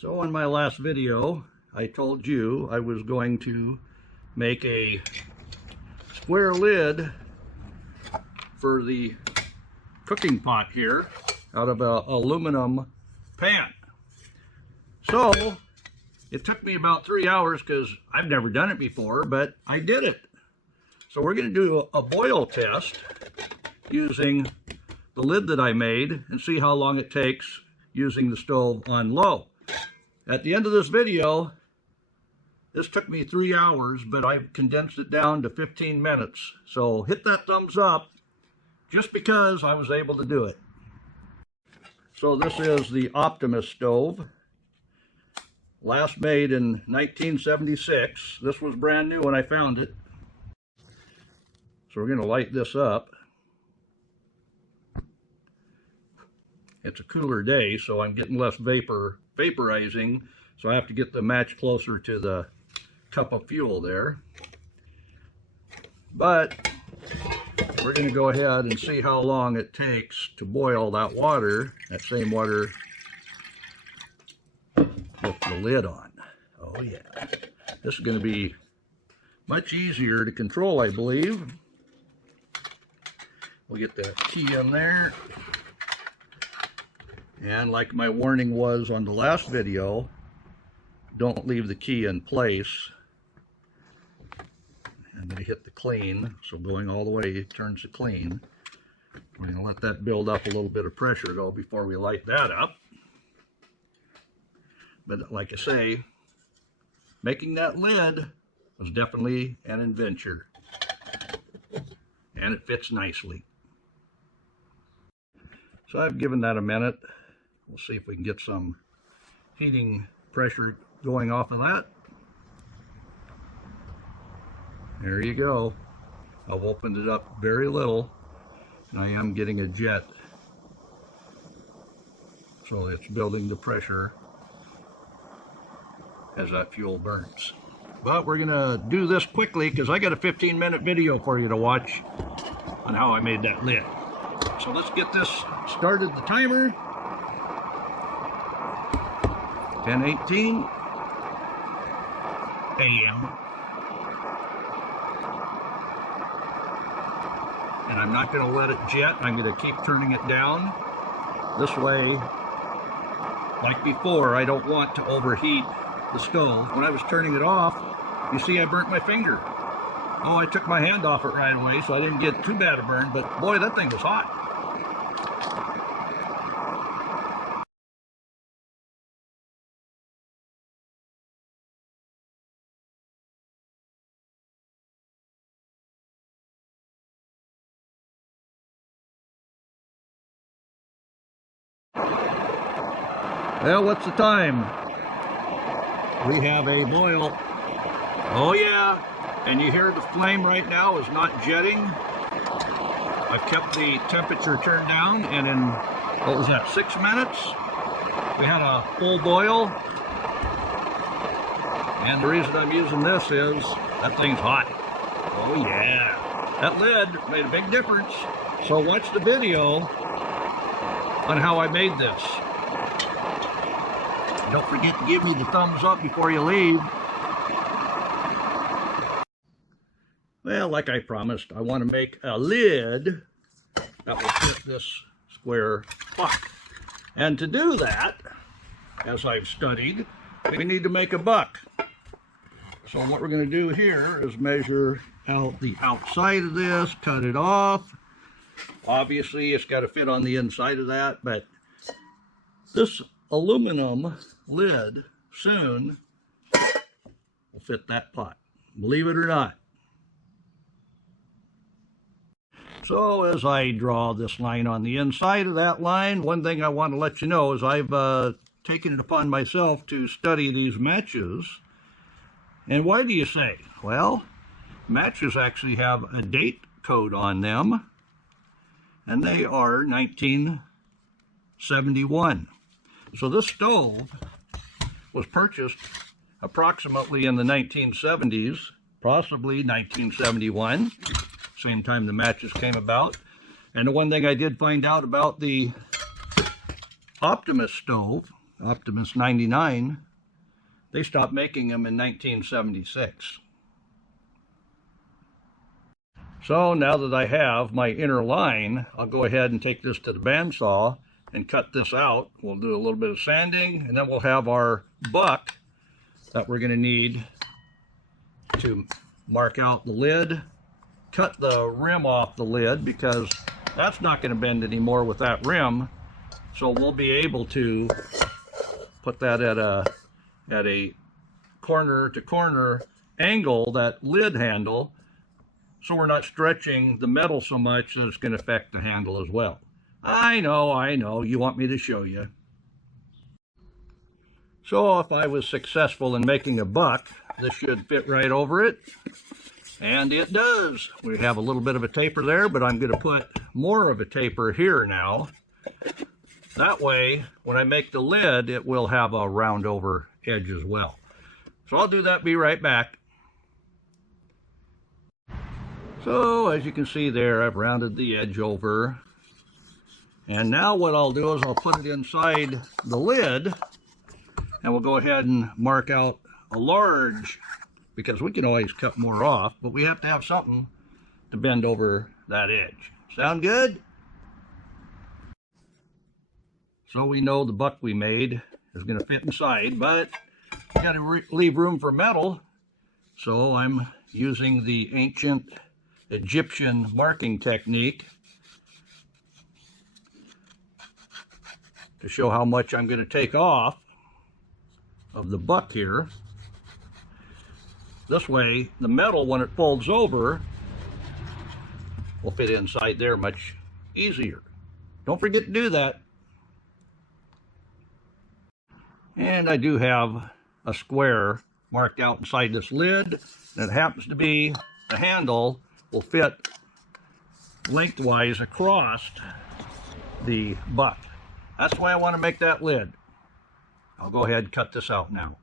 So in my last video, I told you I was going to make a square lid for the cooking pot here out of an aluminum pan. So it took me about 3 hours because I've never done it before, but I did it. So we're going to do a boil test using the lid that I made and see how long it takes using the stove on low. At the end of this video, this took me 3 hours, but I've condensed it down to 15 minutes. So hit that thumbs up just because I was able to do it. So this is the Optimus stove. Last made in 1976. This was brand new when I found it. So we're going to light this up. It's a cooler day, so I'm getting less vaporizing, so I have to get the match closer to the cup of fuel there. But we're going to go ahead and see how long it takes to boil that water, that same water with the lid on. Oh yeah, this is going to be much easier to control, I believe. We'll get the key in there. And like my warning was on the last video, don't leave the key in place. I'm going to hit the clean, so going all the way it turns to clean. We're going to let that build up a little bit of pressure though before we light that up. But like I say, making that lid was definitely an adventure. And it fits nicely. So I've given that a minute. We'll see if we can get some heating pressure going off of that. There you go. I've opened it up very little, and I am getting a jet. So it's building the pressure as that fuel burns. But we're gonna do this quickly because I got a 15-minute video for you to watch on how I made that lid. So let's get this started, the timer. 10:18 a.m. And I'm not going to let it jet. I'm going to keep turning it down. This way, like before, I don't want to overheat the stove. When I was turning it off, you see I burnt my finger. Oh, I took my hand off it right away, so I didn't get too bad a burn, but boy, that thing was hot. Well, what's the time? We have a boil. Oh yeah, and you hear the flame right now is not jetting. I've kept the temperature turned down, and in, what was that, 6 minutes? We had a full boil. And the reason I'm using this is that thing's hot. Oh yeah, that lid made a big difference. So watch the video on how I made this. Don't forget to give me the thumbs up before you leave. Well, like I promised, I want to make a lid that will fit this square pot. And to do that, as I've studied, we need to make a buck. So what we're going to do here is measure out the outside of this, cut it off. Obviously, it's got to fit on the inside of that, but this aluminum lid soon will fit that pot, believe it or not. So as I draw this line on the inside of that line, one thing I want to let you know is I've taken it upon myself to study these matches. And why do you say? Well, matches actually have a date code on them, and they are 1971. So this stove was purchased approximately in the 1970s, possibly 1971, same time the matches came about. And the one thing I did find out about the Optimus stove Optimus 99. They stopped making them in 1976. So now that I have my inner line, I'll go ahead and take this to the bandsaw and cut this out. We'll do a little bit of sanding, and then we'll have our buck that we're going to need to mark out the lid. Cut the rim off the lid because that's not going to bend anymore with that rim. So we'll be able to put that at a corner to corner angle, that lid handle, so we're not stretching the metal so much that it's going to affect the handle as well. I know, you want me to show you. So if I was successful in making a buck, this should fit right over it. And it does. We have a little bit of a taper there, but I'm going to put more of a taper here now. That way, when I make the lid, it will have a round over edge as well. So I'll do that, be right back. So as you can see there, I've rounded the edge over. And now what I'll do is I'll put it inside the lid, and we'll go ahead and mark out a large, because we can always cut more off, but we have to have something to bend over that edge. Sound good? So we know the buck we made is going to fit inside, but we got to leave room for metal. So I'm using the ancient Egyptian marking technique to show how much I'm going to take off of the buck here. This way, the metal, when it folds over, will fit inside there much easier. Don't forget to do that. And I do have a square marked out inside this lid, and it happens to be the handle will fit lengthwise across the butt. That's why I want to make that lid. I'll go ahead and cut this out now.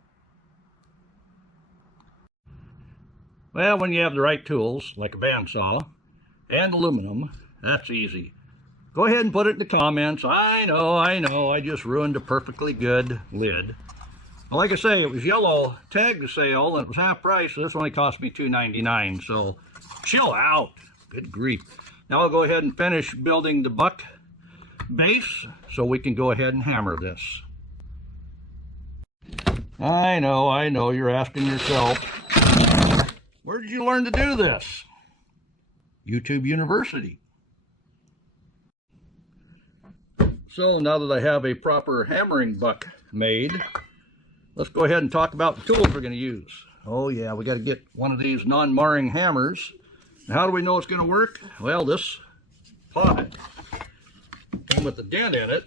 Well, when you have the right tools, like a bandsaw and aluminum, that's easy. Go ahead and put it in the comments. I know, I just ruined a perfectly good lid. Well, like I say, it was yellow tag sale, and it was half price, so this only cost me $2.99, so chill out. Good grief. Now I'll go ahead and finish building the buck base, so we can go ahead and hammer this. I know, you're asking yourself, where did you learn to do this? YouTube University. So now that I have a proper hammering buck made, let's go ahead and talk about the tools we're going to use. Oh yeah, we got to get one of these non-marring hammers. And how do we know it's going to work? Well, this pot came with a dent in it.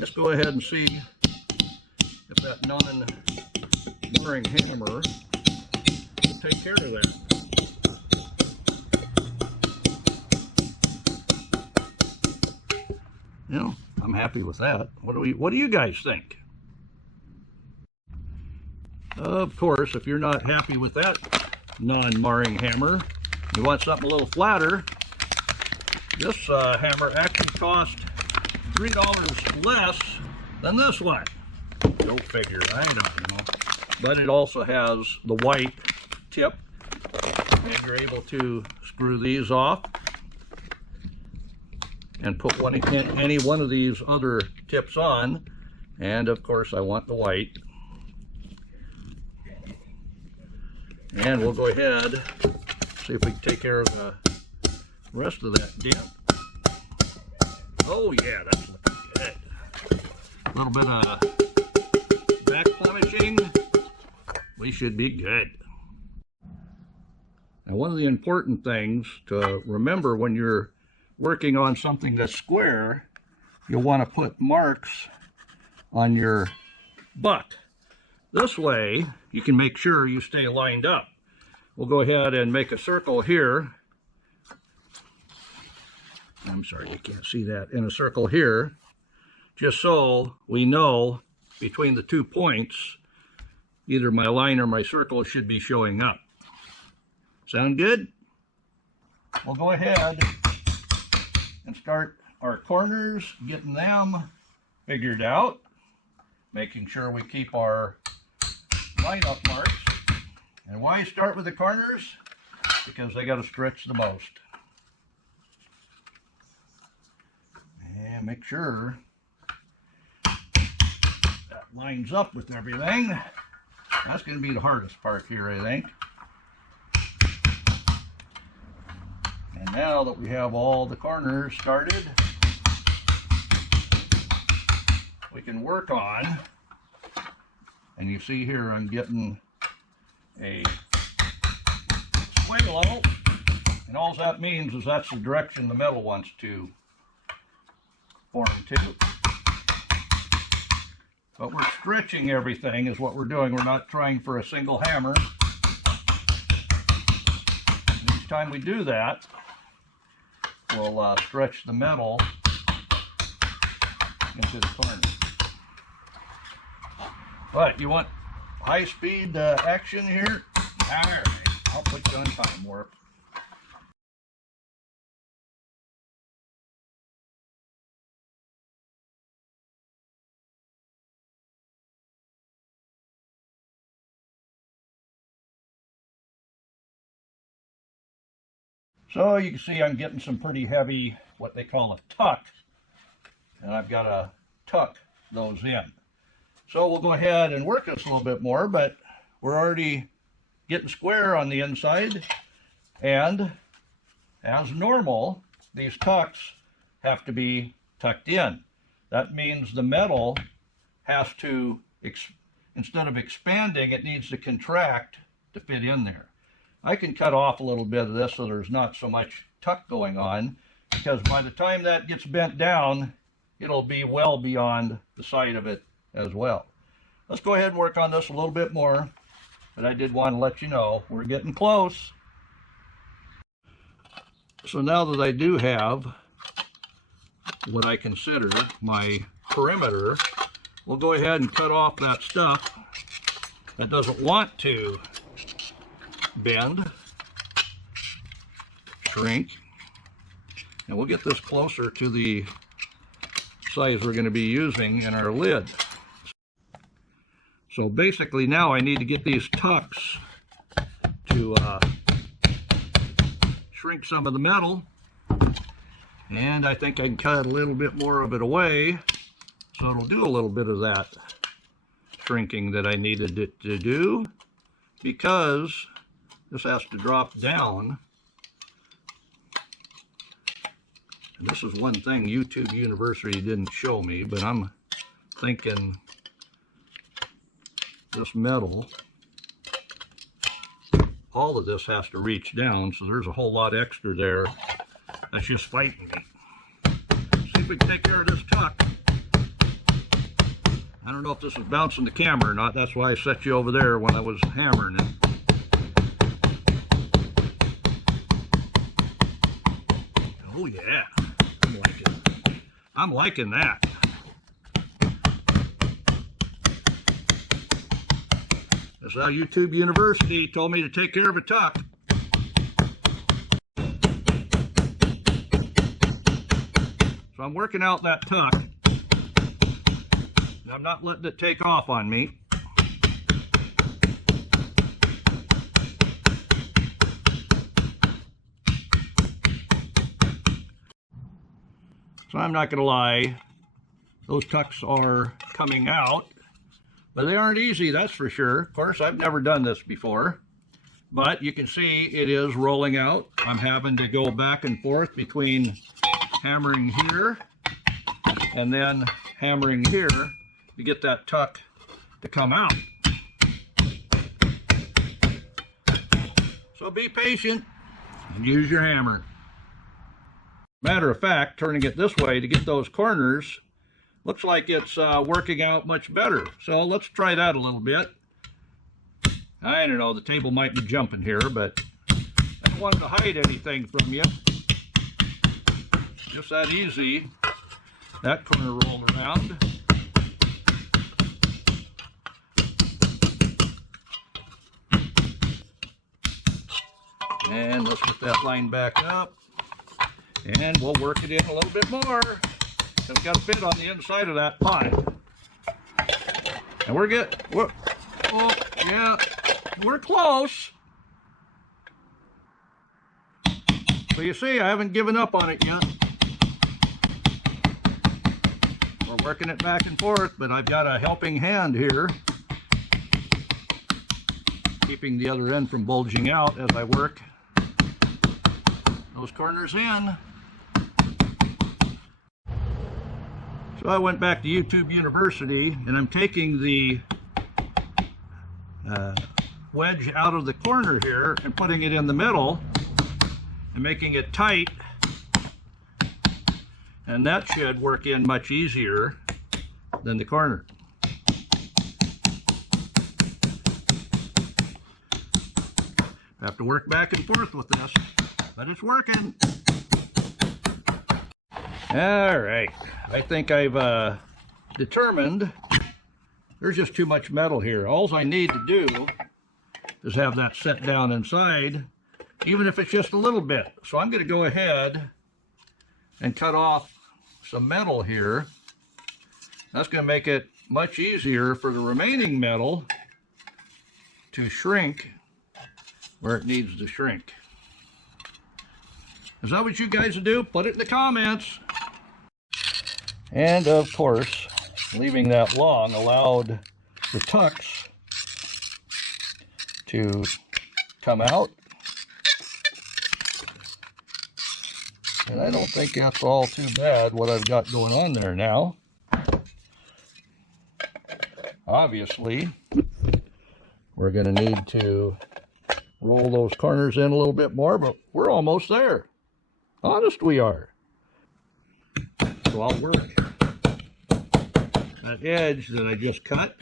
Let's go ahead and see if that non-marring hammer will take care of that. You know, I'm happy with that. What do you guys think? Of course, if you're not happy with that non-marring hammer, you want something a little flatter, this hammer actually cost $3 less than this one. Go figure, I don't know. But it also has the white tip, and you're able to screw these off and put any one of these other tips on. And of course I want the white. And we'll go ahead, see if we can take care of the rest of that dent. Oh yeah, that's looking good. A little bit of back polishing. We should be good. Now, one of the important things to remember when you're working on something that's square, you'll want to put marks on your butt. This way, you can make sure you stay lined up. We'll go ahead and make a circle here. I'm sorry, you can't see that. In a circle here, just so we know between the 2 points, either my line or my circle should be showing up. Sound good? We'll go ahead and start our corners, getting them figured out. making sure we keep our line-up marks. And why start with the corners? Because they got to stretch the most. And make sure that lines up with everything. That's going to be the hardest part here, I think. And now that we have all the corners started, we can work on, and you see here I'm getting a sway level, and all that means is that's the direction the metal wants to form to. But we're stretching everything is what we're doing. We're not trying for a single hammer. And each time we do that, we'll stretch the metal into the corner. But you want high-speed action here? All right, I'll put you on time warp. So you can see I'm getting some pretty heavy, what they call a tuck, and I've got to tuck those in. So we'll go ahead and work this a little bit more, but we're already getting square on the inside, and as normal, these tucks have to be tucked in. That means the metal has to, instead of expanding, it needs to contract to fit in there. I can cut off a little bit of this so there's not so much tuck going on, because by the time that gets bent down, it'll be well beyond the side of it as well. Let's go ahead and work on this a little bit more, but I did want to let you know we're getting close. So now that I do have what I consider my perimeter, we'll go ahead and cut off that stuff that doesn't want to bend, shrink, and we'll get this closer to the size we're going to be using in our lid. So basically now I need to get these tucks to shrink some of the metal, and I think I can cut a little bit more of it away so it'll do a little bit of that shrinking that I needed it to do, because this has to drop down. And this is one thing YouTube University didn't show me, but I'm thinking this metal, all of this has to reach down, so there's a whole lot extra there that's just fighting me. See if we can take care of this tuck. I don't know if this is bouncing the camera or not. That's why I set you over there when I was hammering it. Oh yeah, I'm liking that. That's how YouTube University told me to take care of a tuck. So I'm working out that tuck. I'm not letting it take off on me. So I'm not going to lie, those tucks are coming out, but they aren't easy, that's for sure. Of course, I've never done this before, but you can see it is rolling out. I'm having to go back and forth between hammering here and then hammering here to get that tuck to come out. So be patient and use your hammer. Matter of fact, turning it this way to get those corners, looks like it's working out much better. So let's try that a little bit. I don't know, the table might be jumping here, but I don't want to hide anything from you. Just that easy. That corner rolled around. And let's get that line back up. And we'll work it in a little bit more. It's got to fit on the inside of that pot. And oh, yeah, we're close. So you see, I haven't given up on it yet. We're working it back and forth, but I've got a helping hand here, keeping the other end from bulging out as I work those corners in. So I went back to YouTube University, and I'm taking the wedge out of the corner here and putting it in the middle and making it tight, and that should work in much easier than the corner. I have to work back and forth with this, but it's working. All right, I think I've determined there's just too much metal here. All I need to do is have that set down inside, even if it's just a little bit. So I'm going to go ahead and cut off some metal here. That's going to make it much easier for the remaining metal to shrink where it needs to shrink. Is that what you guys do? Put it in the comments. And of course, leaving that long allowed the tucks to come out. And I don't think that's all too bad what I've got going on there now. Obviously, we're going to need to roll those corners in a little bit more, but we're almost there. Honest we are. So I'll work that edge that I just cut.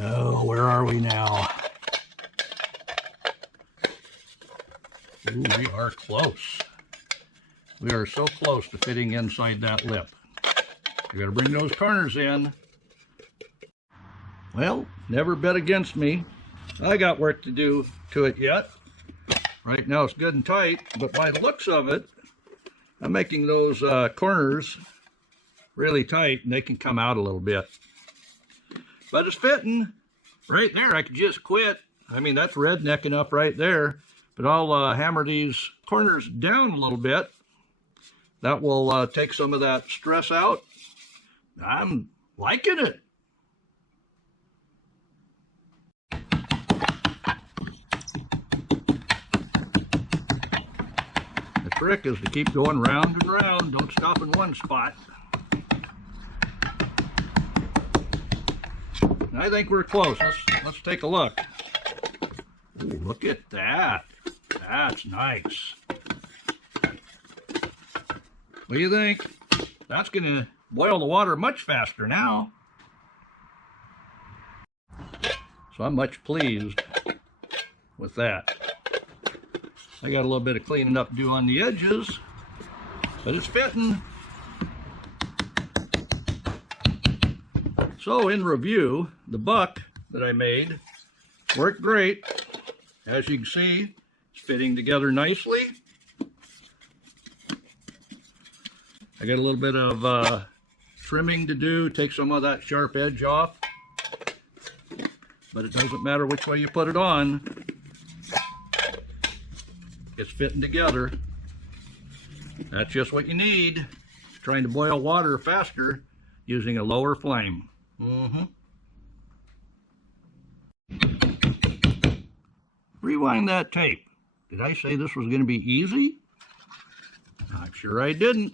Oh, where are we now? Ooh, we are close. We are so close to fitting inside that lip. You gotta bring those corners in. Well, never bet against me. I got work to do to it yet. Right now it's good and tight, but by the looks of it, I'm making those corners really tight and they can come out a little bit. But it's fitting. Right there, I could just quit. I mean, that's redneck enough right there. But I'll hammer these corners down a little bit. That will take some of that stress out. I'm liking it. The trick is to keep going round and round. Don't stop in one spot. I think we're close. Let's take a look. Ooh, look at that. That's nice. What do you think? That's going to boil the water much faster now. So I'm much pleased with that. I got a little bit of cleaning up to do on the edges, but it's fitting. So in review, the buck that I made worked great. As you can see, it's fitting together nicely. I got a little bit of trimming to do, take some of that sharp edge off. But it doesn't matter which way you put it on. It's fitting together. That's just what you need. Trying to boil water faster using a lower flame. Rewind that tape. Did I say this was going to be easy? I'm sure I didn't.